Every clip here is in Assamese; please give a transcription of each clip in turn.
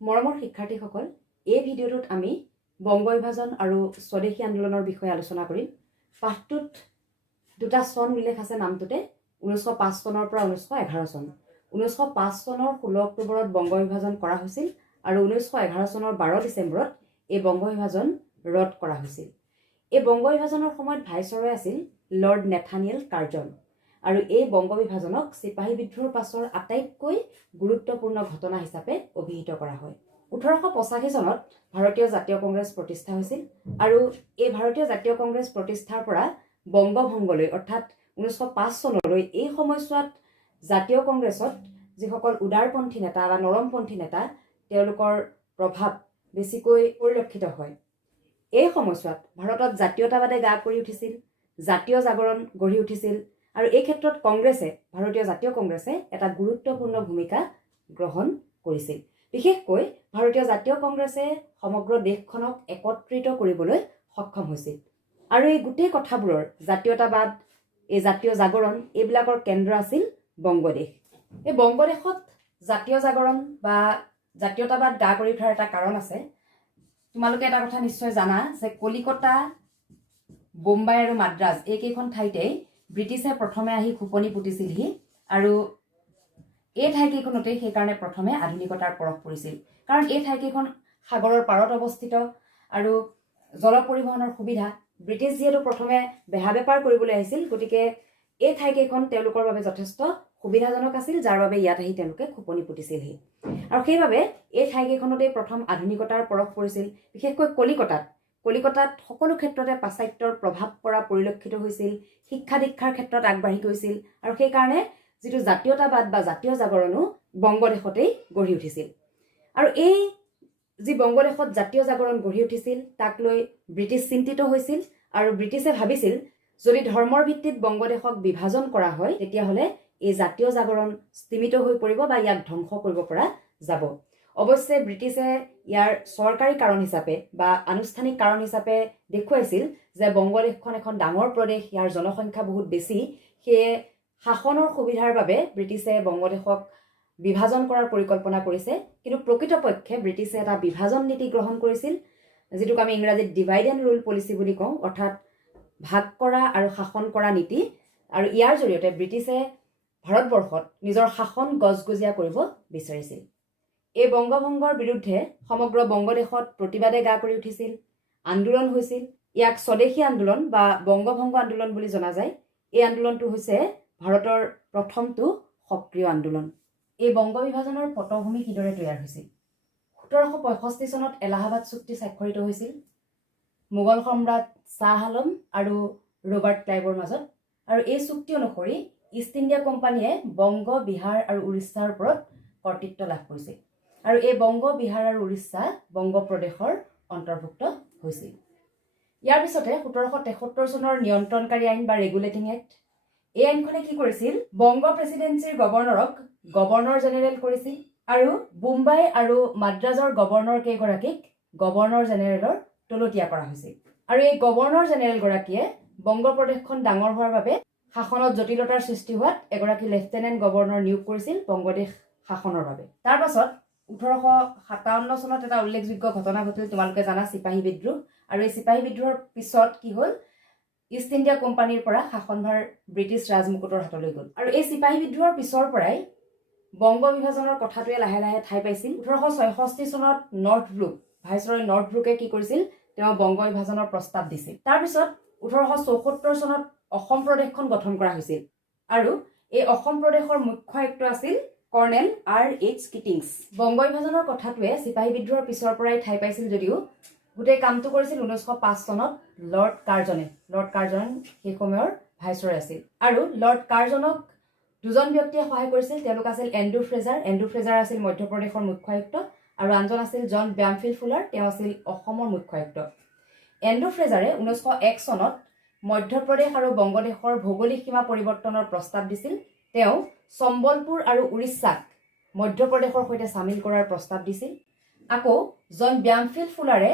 মৰমৰ শিক্ষাৰ্থীসকল, এই ভিডিঅ'টোত আমি বংগ বিভাজন আৰু স্বদেশী আন্দোলনৰ বিষয়ে আলোচনা কৰিম। পাঠটোত দুটা চন উল্লেখ আছে নামটোতে, 1905 চনৰ পৰা 1911 চন। 1905 চনৰ 16 অক্টোবৰত বংগ বিভাজন কৰা হৈছিল আৰু 1911 চনৰ 12 ডিচেম্বৰত এই বংগ বিভাজন ৰদ কৰা হৈছিল। এই বংগ বিভাজনৰ সময়ত ভাইচৰয় আছিল লৰ্ড নেথানিয়েল কাৰ্জন আৰু এই বংগ বিভাজনক চিপাহী বিদ্ৰোহৰ পাছৰ আটাইতকৈ গুৰুত্বপূৰ্ণ ঘটনা হিচাপে অভিহিত কৰা হয়। 1885 চনত ভাৰতীয় জাতীয় কংগ্ৰেছ প্ৰতিষ্ঠা হৈছিল আৰু এই ভাৰতীয় জাতীয় কংগ্ৰেছ প্ৰতিষ্ঠাৰ পৰা বংগভংগলৈ অৰ্থাৎ 1905 চনলৈ এই সময়ছোৱাত জাতীয় কংগ্ৰেছত যিসকল উদাৰপন্থী নেতা বা নৰমপন্থী নেতা তেওঁলোকৰ প্ৰভাৱ বেছিকৈ পৰিলক্ষিত হয়। এই সময়ছোৱাত ভাৰতত জাতীয়তাবাদে গা কৰি উঠিছিল, জাতীয় জাগৰণ গঢ়ি উঠিছিল আৰু এই ক্ষেত্ৰত কংগ্ৰেছে, ভাৰতীয় জাতীয় কংগ্ৰেছে এটা গুৰুত্বপূৰ্ণ ভূমিকা গ্ৰহণ কৰিছিল। বিশেষকৈ ভাৰতীয় জাতীয় কংগ্ৰেছে সমগ্ৰ দেশখনক একত্ৰিত কৰিবলৈ সক্ষম হৈছিল আৰু এই গোটেই কথাবোৰৰ জাতীয়তাবাদ, এই জাতীয় জাগৰণ এইবিলাকৰ কেন্দ্ৰ আছিল বংগদেশ। এই বংগদেশত জাতীয় জাগৰণ বা জাতীয়তাবাদ গা কৰি উঠাৰ এটা কাৰণ আছে। তোমালোকে এটা কথা নিশ্চয় জানা যে কলিকতা, বোম্বাই আৰু মাদ্ৰাজ এইকেইখন ঠাইতেই ব্ৰিটিছে প্ৰথমে আহি খোপনি পুতিছিলহি আৰু এই ঠাইকেইখনতেই সেইকাৰণে প্ৰথমে আধুনিকতাৰ পৰশ পৰিছিল। কাৰণ এই ঠাইকেইখন সাগৰৰ পাৰত অৱস্থিত আৰু জল পৰিবহণৰ সুবিধা, ব্ৰিটিছ যিহেতু প্ৰথমে বেহা বেপাৰ কৰিবলৈ আহিছিল, গতিকে এই ঠাইকেইখন তেওঁলোকৰ বাবে যথেষ্ট সুবিধাজনক আছিল, যাৰ বাবে ইয়াত আহি তেওঁলোকে খোপনি পুতিছিলহি আৰু সেইবাবে এই ঠাইকেইখনতেই প্ৰথম আধুনিকতাৰ পৰশ পৰিছিল। বিশেষকৈ কলিকতাত সকলো ক্ষেত্ৰতে পাশ্চাত্যৰ প্ৰভাৱ পৰা পৰিলক্ষিত হৈছিল, শিক্ষা দীক্ষাৰ ক্ষেত্ৰত আগবাঢ়ি গৈছিল আৰু সেইকাৰণে যিটো জাতীয়তাবাদ বা জাতীয় জাগৰণো বংগদেশতেই গঢ়ি উঠিছিল। আৰু এই যি বংগদেশত জাতীয় জাগৰণ গঢ়ি উঠিছিল তাক লৈ ব্ৰিটিছ চিন্তিত হৈছিল আৰু ব্ৰিটিছে ভাবিছিল যদি ধৰ্মৰ ভিত্তিত বংগদেশক বিভাজন কৰা হয় তেতিয়াহ'লে এই জাতীয় জাগৰণ স্তিমিত হৈ পৰিব বা ইয়াক ধ্বংস কৰিব পৰা যাব। অৱশ্যে ব্ৰিটিছে ইয়াৰ চৰকাৰী কাৰণ হিচাপে বা আনুষ্ঠানিক কাৰণ হিচাপে দেখুৱাইছিল যে বংগদেশখন এখন ডাঙৰ প্ৰদেশ, ইয়াৰ জনসংখ্যা বহুত বেছি, সেয়ে শাসনৰ সুবিধাৰ বাবে ব্ৰিটিছে বংগদেশক বিভাজন কৰাৰ পৰিকল্পনা কৰিছে। কিন্তু প্ৰকৃতপক্ষে ব্ৰিটিছে এটা বিভাজন নীতি গ্ৰহণ কৰিছিল, যিটোক আমি ইংৰাজীত ডিভাইড এণ্ড ৰুল পলিচি বুলি কওঁ, অৰ্থাৎ ভাগ কৰা আৰু শাসন কৰা নীতি। আৰু ইয়াৰ জৰিয়তে ব্ৰিটিছে ভাৰতবৰ্ষত নিজৰ শাসন গজগজীয়া কৰিব বিচাৰিছিল। এই বংগভংগৰ বিৰুদ্ধে সমগ্ৰ বংগদেশত প্ৰতিবাদে গা কৰি উঠিছিল, আন্দোলন হৈছিল। ইয়াক স্বদেশী আন্দোলন বা বংগভংগ আন্দোলন বুলি জনা যায়। এই আন্দোলনটো হৈছে ভাৰতৰ প্ৰথমটো সক্ৰিয় আন্দোলন। এই বংগ বিভাজনৰ পটভূমি কিদৰে তৈয়াৰ হৈছিল? 1765 চনত এলাহাবাদ চুক্তি স্বাক্ষৰিত হৈছিল মোগল সম্ৰাট শ্বাহ আলম আৰু ৰবাৰ্ট ক্লাইভৰ মাজত। আৰু এই চুক্তি অনুসৰি ইষ্ট ইণ্ডিয়া কোম্পানীয়ে বংগ, বিহাৰ আৰু উৰিষ্যাৰ ওপৰত কৰ্তৃত্ব লাভ কৰিছিল আৰু এই বংগ, বিহাৰ আৰু উৰিষ্যা বংগ প্ৰদেশৰ অন্তৰ্ভুক্ত হৈছিল। ইয়াৰ পিছতে 1773 চনৰ নিয়ন্ত্ৰণকাৰী আইন বা ৰেগুলেটিং এক্ট, এই আইনখনে কি কৰিছিল? বংগ প্ৰেচিডেন্সিৰ গভৰ্ণৰক গভৰ্ণৰ জেনেৰেল কৰিছিল আৰু বোম্বাই আৰু মাদ্ৰাজৰ গভৰ্ণৰ কেইগৰাকীক গভৰ্ণৰ জেনেৰেলৰ তলতীয়া কৰা হৈছিল। আৰু এই গভৰ্ণৰ জেনেৰেল গৰাকীয়ে বংগ প্ৰদেশখন ডাঙৰ হোৱাৰ বাবে শাসনত জটিলতাৰ সৃষ্টি হোৱাত এগৰাকী লেফটেনেণ্ট গভৰ্ণৰ নিয়োগ কৰিছিল বংগদেশ শাসনৰ বাবে। তাৰ পাছত 1857 চনত এটা উল্লেখযোগ্য ঘটনা ঘটিল, তোমালোকে জানা, চিপাহী বিদ্ৰোহ। আৰু এই চিপাহী বিদ্ৰোহৰ পিছত কি হ'ল? ইষ্ট ইণ্ডিয়া কোম্পানীৰ পৰা শাসনভাৰ ব্ৰিটিছ ৰাজমুকুটৰ হাতলৈ গ'ল আৰু এই চিপাহী বিদ্ৰোহৰ পিছৰ পৰাই বংগ বিভাজনৰ কথাটোৱে লাহে লাহে ঠাই পাইছিল। 1866 চনত নৰ্থ ব্ৰুক, ভাইচৰয় নৰ্থ ব্ৰুকে কি কৰিছিল? তেওঁ বংগ বিভাজনৰ প্ৰস্তাৱ দিছিল। তাৰপিছত 1874 চনত অসম প্ৰদেশখন গঠন কৰা হৈছিল আৰু এই অসম প্ৰদেশৰ মুখ্য আয়ুক্ত আছিল কৰ্ণেল R.H. কিটিংছ। বংগ বিভাজনৰ কথাটোৱে চিপাহী বিদ্ৰোহৰ পিছৰ পৰাই ঠাই পাইছিল যদিও গোটেই কামটো কৰিছিল 1905 চনত লৰ্ড কাৰ্জনে। লৰ্ড কাৰ্জন সেই সময়ৰ ভাইচৰয় আছিল আৰু লৰ্ড কাৰ্জনক দুজন ব্যক্তিয়ে সহায় কৰিছিল। তেওঁলোক আছিল এণ্ড্ৰু ফ্ৰেজাৰ। এণ্ড্ৰু ফ্ৰেজাৰ আছিল মধ্যপ্ৰদেশৰ মুখ্য আয়ুক্ত আৰু আনজন আছিল জন ব্যামফিল্ড ফুলাৰ, তেওঁ আছিল অসমৰ মুখ্য আয়ুক্ত। এণ্ড্ৰু ফ্ৰেজাৰে 1901 চনত মধ্যপ্ৰদেশ আৰু বংগদেশৰ ভৌগোলিক সীমা পৰিৱৰ্তনৰ প্ৰস্তাৱ দিছিল। তেওঁ সম্বলপুৰ আৰু উৰিষ্যাক মধ্যপ্ৰদেশৰ সৈতে চামিল কৰাৰ প্ৰস্তাৱ দিছিল। আকৌ জন ব্যামফিল্ড ফুলাৰে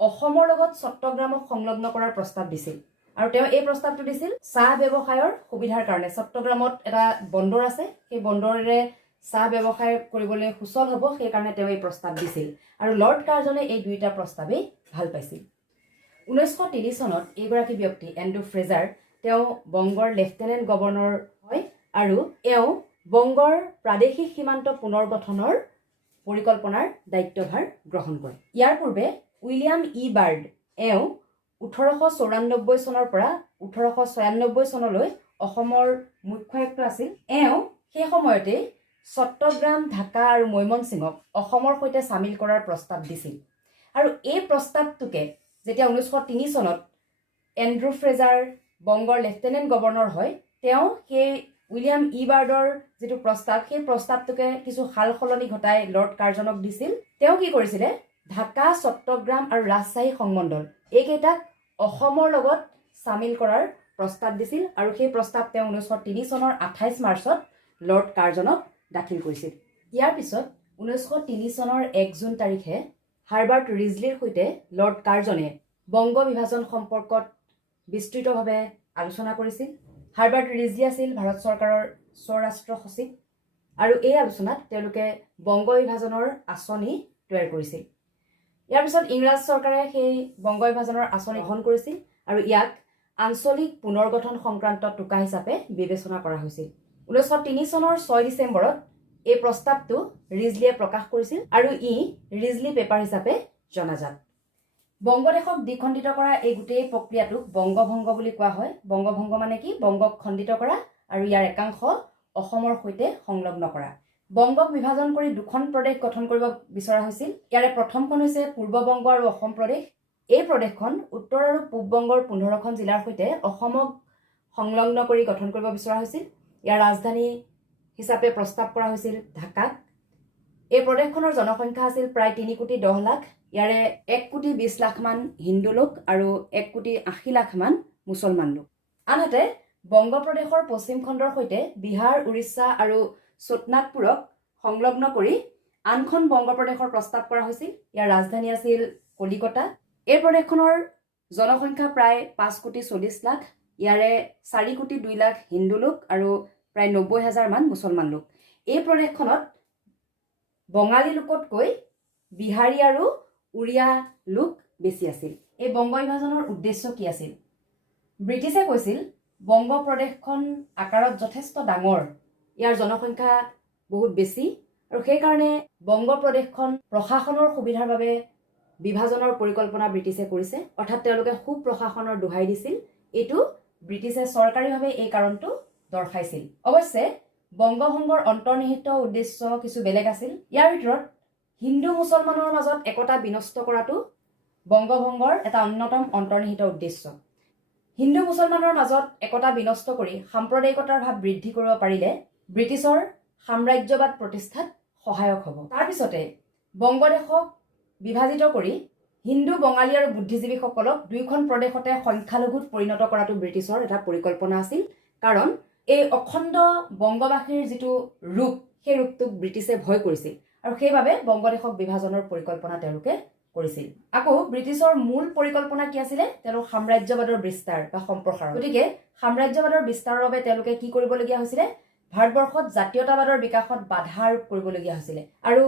অসমৰ লগত চট্টগ্ৰামক সংলগ্ন কৰাৰ প্ৰস্তাৱ দিছিল আৰু তেওঁ এই প্ৰস্তাৱটো দিছিল চাহ ব্যৱসায়ৰ সুবিধাৰ কাৰণে। চট্টগ্ৰামত এটা বন্দৰ আছে, সেই বন্দৰেৰে চাহ ব্যৱসায় কৰিবলৈ সুচল হ'ব সেইকাৰণে তেওঁ এই প্ৰস্তাৱ দিছিল আৰু লৰ্ড কাৰ্জনে এই দুইটা প্ৰস্তাৱেই ভাল পাইছিল 1930 চনত এইগৰাকী ব্যক্তি এণ্ড্ৰু ফ্ৰেজাৰ তেওঁ বংগৰ লেফটেনেণ্ট গভৰ্ণৰ হয় আৰু এওঁ বংগৰ প্ৰাদেশিক সীমান্ত পুনৰ গঠনৰ পৰিকল্পনাৰ দায়িত্বভাৰ গ্ৰহণ কৰে ইয়াৰ পূৰ্বে উইলিয়াম ই বাৰ্ড এওঁ 1894 চনৰ পৰা 1896 চনলৈ অসমৰ মুখ্য আয়ুক্ত আছিল এওঁ সেই সময়তে চট্টগ্ৰাম ঢাকা আৰু মৈমনসিঙক অসমৰ সৈতে সামিল কৰাৰ প্ৰস্তাৱ দিছিল আৰু এই প্ৰস্তাৱটোকে যেতিয়া 1903 চনত এণ্ড্ৰু ফ্ৰেজাৰ বংগৰ লেফটেনেণ্ট গভৰ্ণৰ হয় তেওঁ সেই উইলিয়াম ই বাৰ্ডৰ যেটো প্ৰস্তাৱ সেই প্ৰস্তাৱটোকে কিছু হাল সলনি ঘটাই লৰ্ড কাৰ্জনক দিছিল তেওঁ কি কৰিছিলে ঢাকা চট্টগ্ৰাম আৰু ৰাজশাহী সংমণ্ডল এইকেইটাক অসমৰ লগত সামিল কৰাৰ প্ৰস্তাৱ দিছিল আৰু সেই প্ৰস্তাৱ তেওঁ 1903 চনৰ 28 মাৰ্চত লৰ্ড কাৰ্জনক দাখিল কৰিছিল ইয়াৰ পিছত 1903 চনৰ 1 জুন তাৰিখে হাৰ্বাৰ্ট ৰিজলিৰ সৈতে লৰ্ড কাৰ্জনে বংগ বিভাজন সম্পৰ্কত বিস্তৃতভাৱে আলোচনা কৰিছিল হাৰ্বাৰ্ট ৰিজলি আছিল ভাৰত চৰকাৰৰ স্বৰাষ্ট্ৰ সচিব আৰু এই আলোচনাত তেওঁলোকে বংগ বিভাজনৰ আঁচনি তৈয়াৰ কৰিছিল ইয়াৰ পিছত ইংৰাজ চৰকাৰে সেই বংগ বিভাজনৰ আঁচনি গ্ৰহণ কৰিছিল আৰু ইয়াক আঞ্চলিক পুনৰ্গঠন সংক্ৰান্ত টোকা হিচাপে বিবেচনা কৰা হৈছিল 1903 চনৰ 6 ডিচেম্বৰত এই প্ৰস্তাৱটো ৰিজলিয়ে প্ৰকাশ কৰিছিল আৰু ই ৰিজলি পেপাৰ হিচাপে জনাজাত বংগদেশক দ্বিখণ্ডিত কৰা এই গোটেই প্ৰক্ৰিয়াটোক বংগভংগ বুলি কোৱা হয় বংগভংগ মানে কি বংগক খণ্ডিত কৰা আৰু ইয়াৰ একাংশ অসমৰ সৈতে সংলগ্ন কৰা বংগক বিভাজন কৰি দুখন প্ৰদেশ গঠন কৰিব বিচৰা হৈছিল ইয়াৰে প্ৰথমখন হৈছে পূৰ্ব বংগ আৰু অসম প্ৰদেশ এই প্ৰদেশখন উত্তৰ আৰু পূব বংগৰ 15খন জিলাৰ সৈতে অসমক সংলগ্ন কৰি গঠন কৰিব বিচৰা হৈছিল ইয়াৰ ৰাজধানী হিচাপে প্ৰস্তাৱ কৰা হৈছিল ঢাকাক এই প্ৰদেশখনৰ জনসংখ্যা আছিল প্ৰায় 3 কোটি 10 লাখ ইয়াৰে 1 কোটি 20 লাখ মান হিন্দু লোক আৰু 1 কোটি 80 লাখ মান মুছলমান লোক আনহাতে বংগ প্ৰদেশৰ পশ্চিম খণ্ডৰ সৈতে বিহাৰ উৰিষ্যা আৰু চটনাগপুৰক সংলগ্ন কৰি আনখন বংগ প্ৰদেশৰ প্ৰস্তাৱ কৰা হৈছিল ইয়াৰ ৰাজধানী আছিল কলিকতা এই প্ৰদেশখনৰ জনসংখ্যা প্ৰায় 5 কোটি 40 লাখ ইয়াৰে 4 কোটি 2 লাখ হিন্দু লোক আৰু প্ৰায় 90,000 মান মুছলমান লোক এই প্ৰদেশখনত বঙালী লোকতকৈ বিহাৰী আৰু উৰিয়া লোক বেছি আছিল এই বংগ বিভাজনৰ উদ্দেশ্য কি আছিল ব্ৰিটিছে কৈছিল বংগ প্ৰদেশখন আকাৰত যথেষ্ট ডাঙৰ ইয়াৰ জনসংখ্যা বহুত বেছি আৰু সেই কাৰণে বংগ প্ৰদেশখন প্ৰশাসনৰ সুবিধাৰ বাবে বিভাজনৰ পৰিকল্পনা ব্ৰিটিছে কৰিছে অৰ্থাৎ তেওঁলোকে সুপ্ৰশাসনৰ দোহাই দিছিল এটো ব্ৰিটিছে চৰকাৰীভাৱে এই কাৰণটো দৰ্শাইছিল অৱশ্যে বংগভংগৰ অন্তৰ্নিহিত উদ্দেশ্য কিছু বেলেগ আছিল ইয়াৰ ভিতৰত হিন্দু মুছলমানৰ মাজত একতা বিনষ্ট কৰাটো বংগভংগৰ এটা অন্যতম অন্তৰ্নিহিত উদ্দেশ্য হিন্দু মুছলমানৰ মাজত একতা বিনষ্ট কৰি সাম্প্ৰদায়িকতাৰ ভাৱ বৃদ্ধি কৰিব পাৰিলে ব্ৰিটিছৰ সাম্ৰাজ্যবাদ প্ৰতিষ্ঠাত সহায়ক হ'ব তাৰ পিছতে বংগদেশক বিভাজিত কৰি হিন্দু বঙালী আৰু বুদ্ধিজীৱীসকলক দুইখন প্ৰদেশতে সংখ্যালঘুত পৰিণত কৰাটো ব্ৰিটিছৰ এটা পৰিকল্পনা আছিল কাৰণ এই অখণ্ড বংগবাসীৰ যেটো ৰূপ সেই ৰূপটোক ব্ৰিটিছে ভয় কৰিছিল আৰু সেইভাবে বংগদেশক বিভাজনৰ পৰিকল্পনা তেওঁলোকে কৰিছিল আকৌ ব্ৰিটিছৰ মূল পৰিকল্পনা কি আছিল তেওঁলোক সাম্ৰাজ্যবাদৰ বিস্তাৰ বা সম্প্ৰসাৰণ গতিকে সাম্ৰাজ্যবাদৰ বিস্তাৰৰ বাবে তেওঁলোকে কি কৰিবলগীয়া হৈছিল ভাৰতবৰ্ষত জাতীয়তাবাদৰ বিকাশত বাধা আৰোপ কৰিবলগীয়া হৈছিল আৰু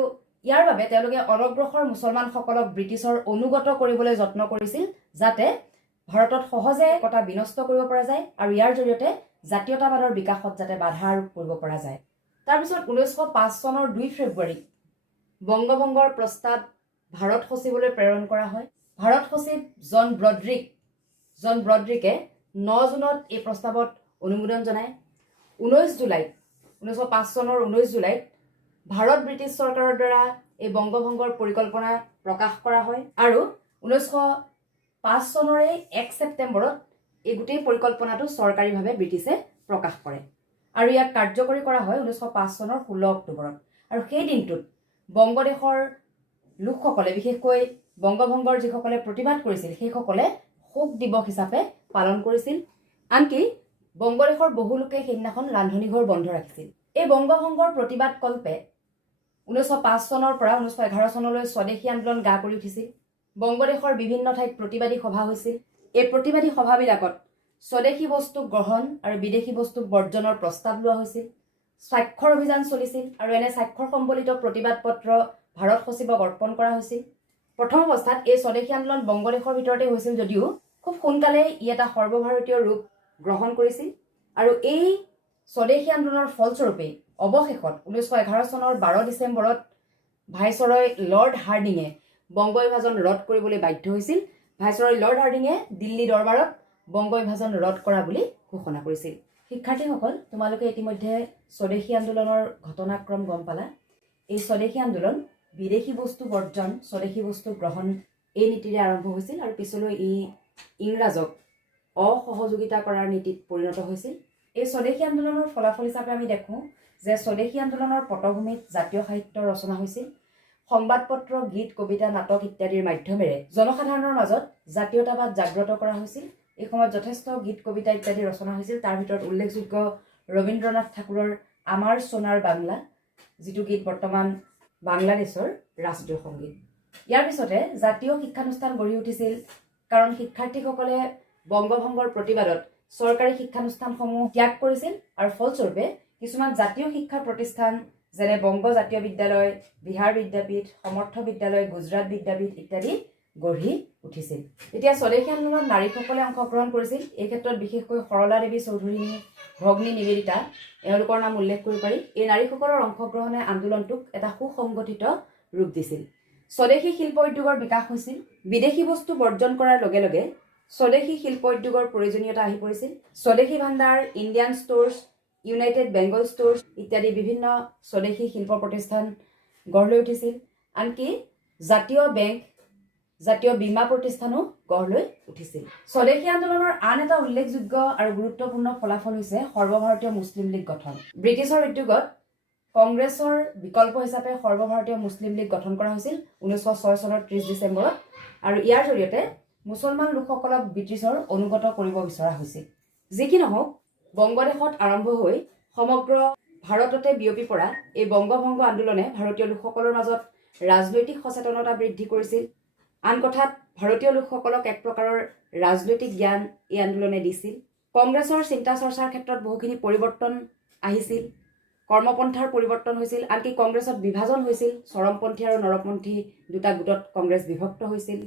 ইয়াৰ বাবে তেওঁলোকে অনগ্ৰসৰ মুছলমানসকলক ব্ৰিটিছৰ অনুগত কৰিবলৈ যত্ন কৰিছিল যাতে ভাৰতত সহজে একতা বিনষ্ট কৰিব পৰা যায় আৰু ইয়াৰ জৰিয়তে জাতীয়তাবাদৰ বিকাশত যাতে বাধা আৰোপ কৰিব পৰা যায় তাৰ পিছত 1905 চনৰ 2 ফেব্ৰুৱাৰী বংগভংগৰ প্ৰস্তাৱ ভাৰত সচিবলৈ প্ৰেৰণ কৰা হয় ভাৰত সচিব জন ব্ৰড্ৰিকে 9 জুনত এই প্ৰস্তাৱত অনুমোদন জনায় 19 জুলাইত 1905 চনৰ 19 জুলাইত ভাৰত ব্ৰিটিছ চৰকাৰৰ দ্বাৰা এই বংগভংগৰ পৰিকল্পনা প্ৰকাশ কৰা হয় আৰু 1905 চনৰ 1 ছেপ্টেম্বৰত এই গোটেই পৰিকল্পনাটো চৰকাৰীভাৱে ব্ৰিটিছে প্ৰকাশ কৰে আৰু ইয়াক কাৰ্যকৰী কৰা হয় 1905 চনৰ 16 অক্টোবৰত আৰু সেই দিনটোত বংগদেশৰ লোকসকলে বিশেষকৈ বংগভংগৰ যিসকলে প্ৰতিবাদ কৰিছিল সেইসকলে শোক দিৱস হিচাপে পালন কৰিছিল আনকি বংগদেশৰ বহু লোকে সেইদিনাখন ৰান্ধনীঘৰ বন্ধ ৰাখিছিল এই বংগভংগৰ প্ৰতিবাদ কল্পে 1905 চনৰ পৰা 1911 চনলৈ স্বদেশী আন্দোলন গা কৰি উঠিছিল বংগদেশৰ বিভিন্ন ঠাইত প্ৰতিবাদী সভা হৈছিল এই প্ৰতিবাদী সভাবিলাকত স্বদেশী বস্তু গ্ৰহণ আৰু বিদেশী বস্তু বৰ্জনৰ প্ৰস্তাৱ লোৱা হৈছিল স্বাক্ষৰ অভিযান চলিছিল আৰু এনে স্বাক্ষৰ সম্বলিত প্ৰতিবাদ পত্ৰ ভাৰত সচিবক অৰ্পণ কৰা হৈছিল। প্ৰথম অৱস্থাত এই স্বদেশী আন্দোলন বংগদেশৰ ভিতৰতে হৈছিল যদিও খুব সোনকালে ই এটা সৰ্বভাৰতীয় ৰূপ গ্ৰহণ কৰিছিল আৰু এই স্বদেশী আন্দোলনৰ ফলস্বৰূপে অৱশেষত 1911 চনৰ 12 ডিচেম্বৰত ভাইচৰয় লৰ্ড হাৰ্ডিঙে বংগ বিভাজন ৰদ কৰিবলৈ বাধ্য হৈছিল। ভাইচৰয় লৰ্ড হাৰ্ডিঙে দিল্লী দৰবাৰত বংগ বিভাজন ৰদ কৰা বুলি ঘোষণা কৰিছিল। শিক্ষাৰ্থীসকল, তোমালোকে ইতিমধ্যে স্বদেশী আন্দোলনৰ ঘটনাক্ৰম গম পালা। এই স্বদেশী আন্দোলন বিদেশী বস্তু বৰ্জন, স্বদেশী বস্তু গ্ৰহণ এই নীতিৰে আৰম্ভ হৈছিল আৰু পিছলৈ ই ইংৰাজক অসহযোগিতা কৰাৰ নীতিত পৰিণত হৈছিল। এই স্বদেশী আন্দোলনৰ ফলাফল হিচাপে আমি দেখোঁ যে স্বদেশী আন্দোলনৰ পটভূমিত জাতীয় সাহিত্য ৰচনা হৈছিল। সংবাদপত্ৰ, গীত, কবিতা, নাটক ইত্যাদিৰ মাধ্যমেৰে জনসাধাৰণৰ মাজত জাতীয়তাবাদ জাগ্ৰত কৰা হৈছিল। এই সময়ত যথেষ্ট গীত, কবিতা ইত্যাদি ৰচনা হৈছিল। তাৰ ভিতৰত উল্লেখযোগ্য ৰবীন্দ্ৰনাথ ঠাকুৰৰ আমাৰ সোণাৰ বাংলা, যিটো গীত বৰ্তমান বাংলাদেশৰ ৰাষ্ট্ৰীয় সংগীত। ইয়াৰ পিছতে জাতীয় শিক্ষানুষ্ঠান গঢ়ি উঠিছিল, কাৰণ শিক্ষাৰ্থীসকলে বংগভংগৰ প্ৰতিবাদত চৰকাৰী শিক্ষানুষ্ঠানসমূহ ত্যাগ কৰিছিল আৰু ফলস্বৰূপে কিছুমান জাতীয় শিক্ষা প্ৰতিষ্ঠান যেনে বংগ জাতীয় বিদ্যালয়, বিহাৰ বিদ্যাপীঠ, সমৰ্থ বিদ্যালয়, গুজৰাট বিদ্যাপীঠ ইত্যাদি গঢ়ি উঠিছিল। এতিয়া স্বদেশী আন্দোলনত নাৰীসকলে অংশগ্ৰহণ কৰিছিল। এই ক্ষেত্ৰত বিশেষকৈ সৰলা দেৱী চৌধুৰী, ভগ্নী নিবেদিতা এওঁলোকৰ নাম উল্লেখ কৰিব পাৰি। এই নাৰীসকলৰ অংশগ্ৰহণে আন্দোলনটোক এটা সুসংগঠিত ৰূপ দিছিল। স্বদেশী শিল্প উদ্যোগৰ বিকাশ হৈছিল। বিদেশী বস্তু বৰ্জন কৰাৰ লগে লগে স্বদেশী শিল্প উদ্যোগৰ প্ৰয়োজনীয়তা আহি পৰিছিল। স্বদেশী ভাণ্ডাৰ, Indian stores, United Bengal stores ইত্যাদি বিভিন্ন স্বদেশী শিল্প প্ৰতিষ্ঠান গঢ় লৈ উঠিছিল। আনকি জাতীয় বেংক, জাতীয় বীমা প্ৰতিষ্ঠানো গঢ় লৈ উঠিছিল। স্বদেশী আন্দোলনৰ আন এটা উল্লেখযোগ্য আৰু গুৰুত্বপূৰ্ণ ফলাফল হৈছে সৰ্বভাৰতীয় মুছলিম লীগ গঠন। ব্ৰিটিছৰ উদ্যোগত কংগ্ৰেছৰ বিকল্প হিচাপে সৰ্বভাৰতীয় মুছলিম লীগ গঠন কৰা হৈছিল 1906 চনৰ 30 ডিচেম্বৰত আৰু ইয়াৰ জৰিয়তে মুছলমান লোকসকলক ব্ৰিটিছৰ অনুগত কৰিব বিচৰা হৈছিল। যি কি নহওক, বংগদেশত আৰম্ভ হৈ সমগ্ৰ ভাৰততে বিয়পি পৰা এই বংগভংগ আন্দোলনে ভাৰতীয় লোকসকলৰ মাজত ৰাজনৈতিক সচেতনতা বৃদ্ধি কৰিছিল। আন কথাত ভাৰতীয় লোকসকলক এক প্ৰকাৰৰ ৰাজনৈতিক জ্ঞান এই আন্দোলনে দিছিল। কংগ্ৰেছৰ চিন্তা চৰ্চাৰ ক্ষেত্ৰত বহুখিনি পৰিৱৰ্তন আহিছিল। কৰ্মপন্থাৰ পৰিৱৰ্তন হৈছিল। আনকি কংগ্ৰেছত বিভাজন হৈছিল। চৰমপন্থী আৰু নৰপন্থী দুটা গোটত কংগ্ৰেছ বিভক্ত হৈছিল।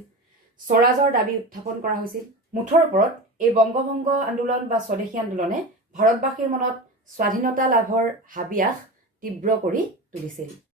স্বৰাজৰ দাবী উত্থাপন কৰা হৈছিল। মুঠৰ ওপৰত এই বংগভংগ আন্দোলন বা স্বদেশী আন্দোলনে ভাৰতবাসীৰ মনত স্বাধীনতা লাভৰ হাবিয়াস তীব্ৰ কৰি তুলিছিল।